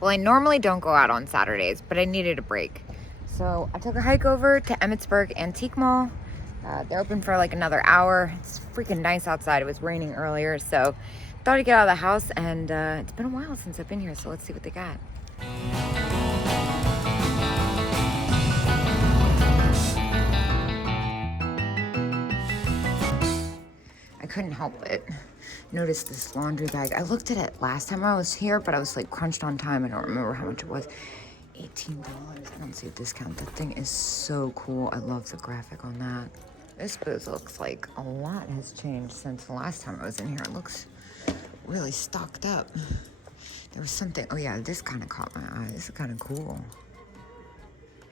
Well, I normally don't go out on Saturdays, but I needed a break. So I took a hike over to Emmitsburg Antique Mall. They're open for like another hour. It's freaking nice outside. It was raining earlier, so thought I'd get out of the house, and it's been a while since I've been here, so let's see what they got. I couldn't help but notice this laundry bag. I looked at it last time I was here, but I was like crunched on time. I don't remember how much it was. $18. I don't see a discount. That thing is so cool. I love the graphic on that. This booth looks like a lot has changed since the last time I was in here. It looks really stocked up. There was something, oh yeah, this kind of caught my eye. This is kind of cool.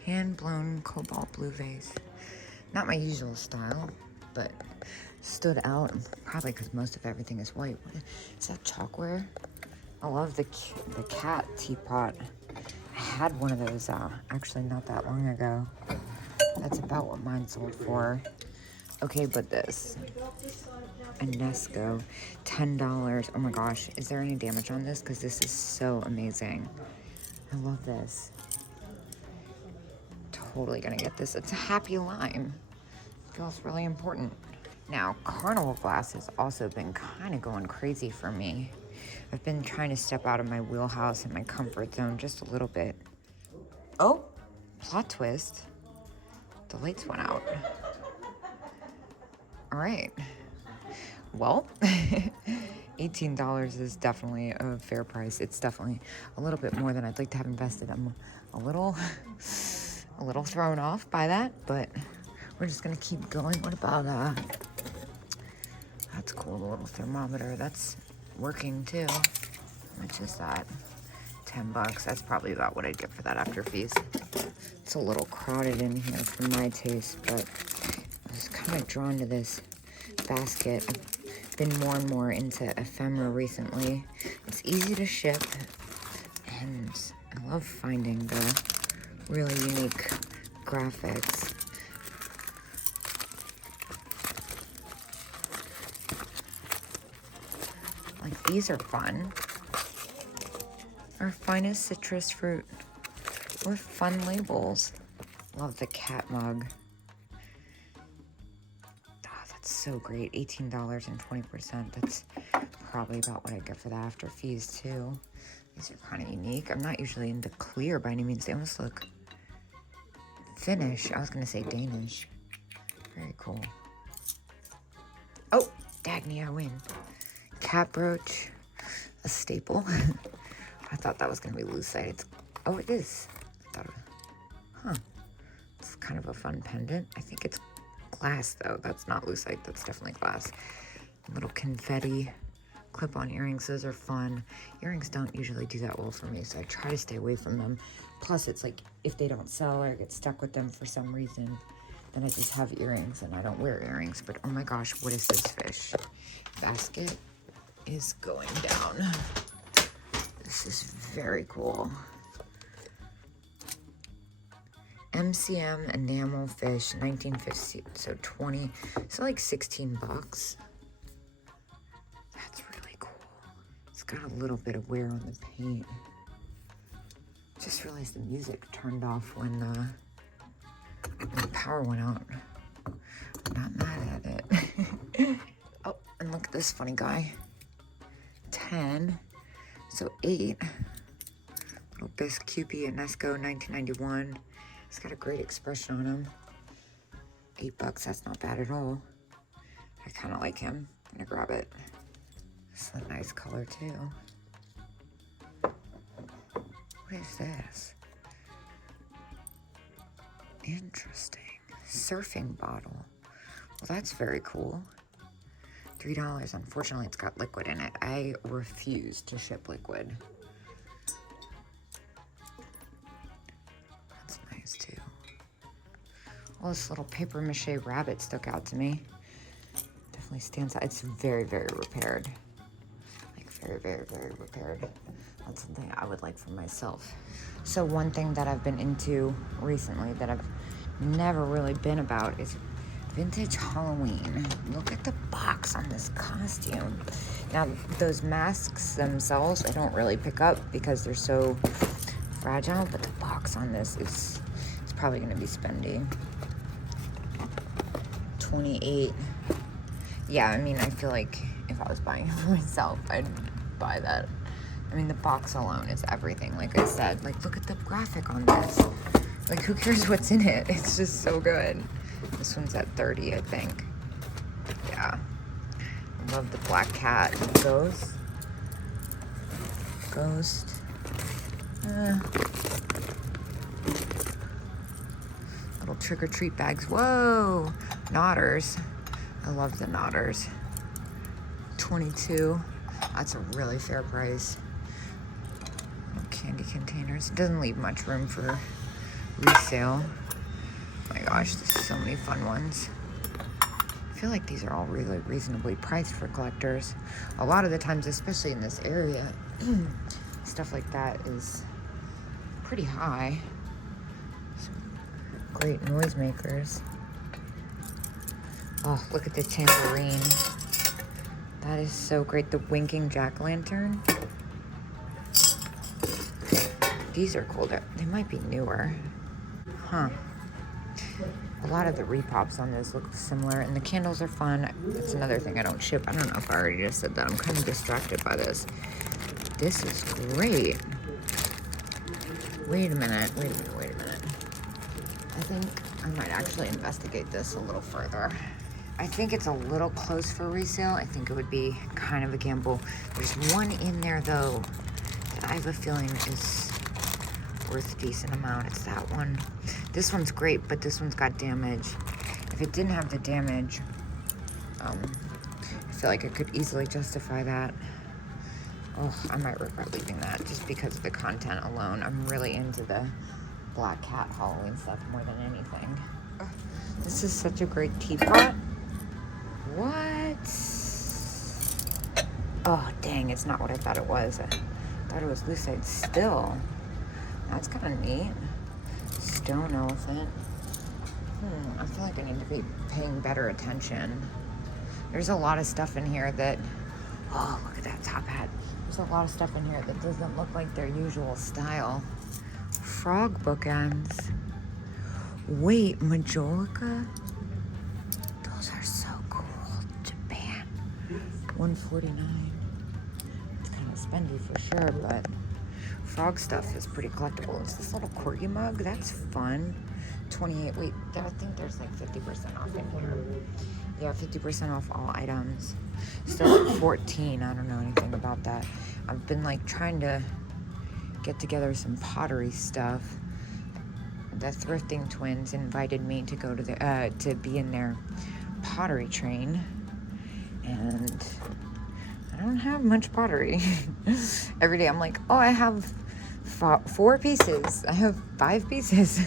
Hand-blown cobalt blue vase. Not my usual style, but stood out, probably because most of everything is white. What is that, chalkware? I love the cat teapot. I had one of those actually not that long ago. That's about what mine sold for. Okay, but this, a Nesco, $10. Oh my gosh, is there any damage on this? Because this is so amazing. I love this. Totally gonna get this. It's a happy lime. Feels really important. Now, Carnival glass has also been kind of going crazy for me. I've been trying to step out of my wheelhouse and my comfort zone just a little bit. Oh, plot twist. The lights went out. All right. Well, $18 is definitely a fair price. It's definitely a little bit more than I'd like to have invested. I'm a little thrown off by that, but we're just gonna keep going. What about, that's cool, the little thermometer. That's working too. How much is that? $10. That's probably about what I'd get for that after fees. It's a little crowded in here for my taste, but I was kind of drawn to this basket. I've been more and more into ephemera recently. It's easy to ship, and I love finding the really unique graphics. Like, these are fun. Our finest citrus fruit with fun labels. Love the cat mug. Oh, that's so great. $18 and 20%. That's probably about what I get for that after fees too. These are kind of unique. I'm not usually into clear by any means. They almost look Finnish. I was gonna say Danish. Very cool. Oh, Dagny, I win. Cat brooch, a staple. I thought that was gonna be lucite. Oh, it is. I thought, it's kind of a fun pendant. I think it's glass though. That's not lucite. That's definitely glass. Little confetti clip-on earrings. Those are fun. Earrings don't usually do that well for me, so I try to stay away from them. Plus, it's like if they don't sell or I get stuck with them for some reason, then I just have earrings and I don't wear earrings. But oh my gosh, what is this fish? Basket is going down. This is very cool. MCM enamel fish, 1950, so 20, so like $16. That's really cool. It's got a little bit of wear on the paint. Just realized the music turned off when the power went out. I'm not mad at it. Oh, and look at this funny guy. 10, so 8. Little Bisque Cupid and Nesco, 1991. He's got a great expression on him. $8, that's not bad at all. I kind of like him. I'm gonna grab it. It's a nice color too. What is this? Interesting. Surfing bottle. Well, that's very cool. $3. Unfortunately, it's got liquid in it. I refuse to ship liquid. That's nice too. Well, this little paper mache rabbit stuck out to me. Definitely stands out. It's very, very repaired. Like very, very, very repaired. That's something I would like for myself. So one thing that I've been into recently that I've never really been about is vintage Halloween. Look at the box on this costume. Now, those masks themselves, I don't really pick up because they're so fragile, but the box on this is, it's probably gonna be spendy. 28. Yeah, I mean, I feel like if I was buying it for myself, I'd buy that. I mean, the box alone is everything. Like I said, like, look at the graphic on this. Like, who cares what's in it? It's just so good. This one's at 30, I think. Yeah. I love the black cat. Ghost. Little trick-or-treat bags. Whoa! Knotters. I love the knotters. 22. That's a really fair price. Little candy containers. It doesn't leave much room for resale. Oh my gosh, there's so many fun ones. I feel like these are all really reasonably priced for collectors. A lot of the times, especially in this area, stuff like that is pretty high. Some great noisemakers. Oh, look at the tambourine. That is so great. The winking jack-o'-lantern. These are cool. They might be newer. Huh. A lot of the repops on this look similar, and the candles are fun. That's another thing I don't ship. I don't know if I already just said that. I'm kind of distracted by this. This is great. Wait a minute. I think I might actually investigate this a little further. I think it's a little close for resale. I think it would be kind of a gamble. There's one in there, though, that I have a feeling is worth a decent amount. It's that one. This one's great, but this one's got damage. If it didn't have the damage, I feel like I could easily justify that. Oh, I might regret leaving that just because of the content alone. I'm really into the black cat Halloween stuff more than anything. This is such a great teapot. What? Oh, dang, it's not what I thought it was. I thought it was lucite still. That's kind of neat. Stone elephant. I feel like I need to be paying better attention. There's a lot of stuff in here that, oh, look at that top hat. There's a lot of stuff in here that doesn't look like their usual style. Frog bookends. Wait, Majolica? Those are so cool. Japan. $149. It's kind of spendy for sure, but frog stuff is pretty collectible. It's this little corgi mug. That's fun. 28. Wait, I think there's like 50% off in here. Yeah, 50% off all items. Still at 14. I don't know anything about that. I've been like trying to get together some pottery stuff. The Thrifting Twins invited me to go to the to be in their pottery train, and I don't have much pottery. Every day I'm like, oh, I have 4 pieces. I have 5 pieces.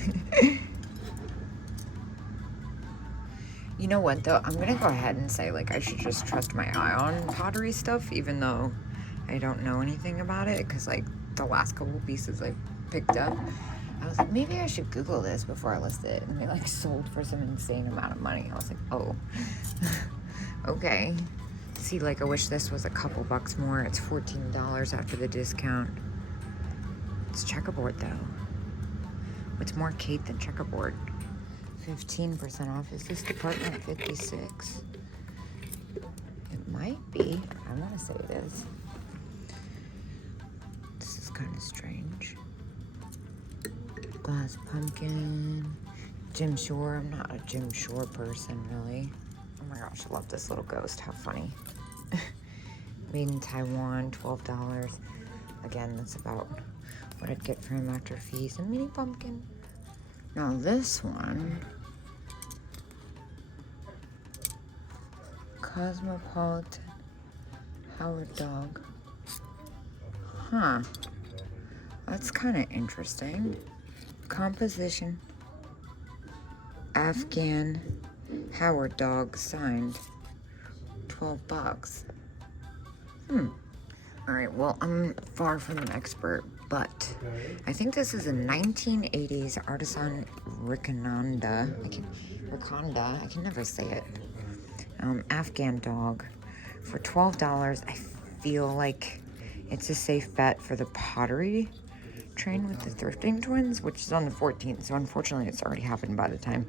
You know what, though? I'm going to go ahead and say, like, I should just trust my eye on pottery stuff, even though I don't know anything about it, because, like, the last couple pieces I picked up, I was like, maybe I should Google this before I list it, and they, like, sold for some insane amount of money. I was like, oh, okay. See, like, I wish this was a couple bucks more. It's $14 after the discount. It's checkerboard, though. What's more Kate than checkerboard? 15% off. Is this department 56? It might be. I want to say it is. This is kind of strange. Glass pumpkin. Jim Shore. I'm not a Jim Shore person, really. Oh my gosh, I love this little ghost. How funny. Made in Taiwan, $12. Again, that's about what I'd get for him after fees. A mini pumpkin. Now this one, Cosmopolitan Howard dog. Huh. That's kind of interesting. Composition. Afghan Howard dog signed. $12. All right, well, I'm far from an expert, but I think this is a 1980s artisan Riconda. I can never say it. Afghan dog For $12, I feel like it's a safe bet for the pottery train with the thrifting twins, which is on the 14th. So unfortunately, it's already happened by the time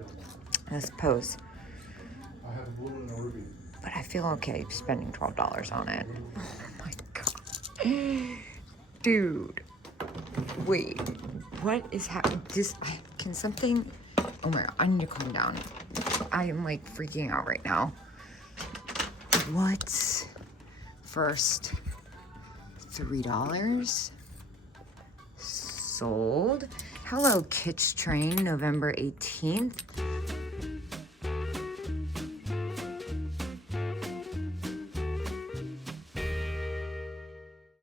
this posts. But I feel okay spending $12 on it. Oh my god. Dude. Wait. What is happening? Can something... Oh my god, I need to calm down. I am like freaking out right now. What? First, $3 sold. Hello, Kitsch train, November 18th.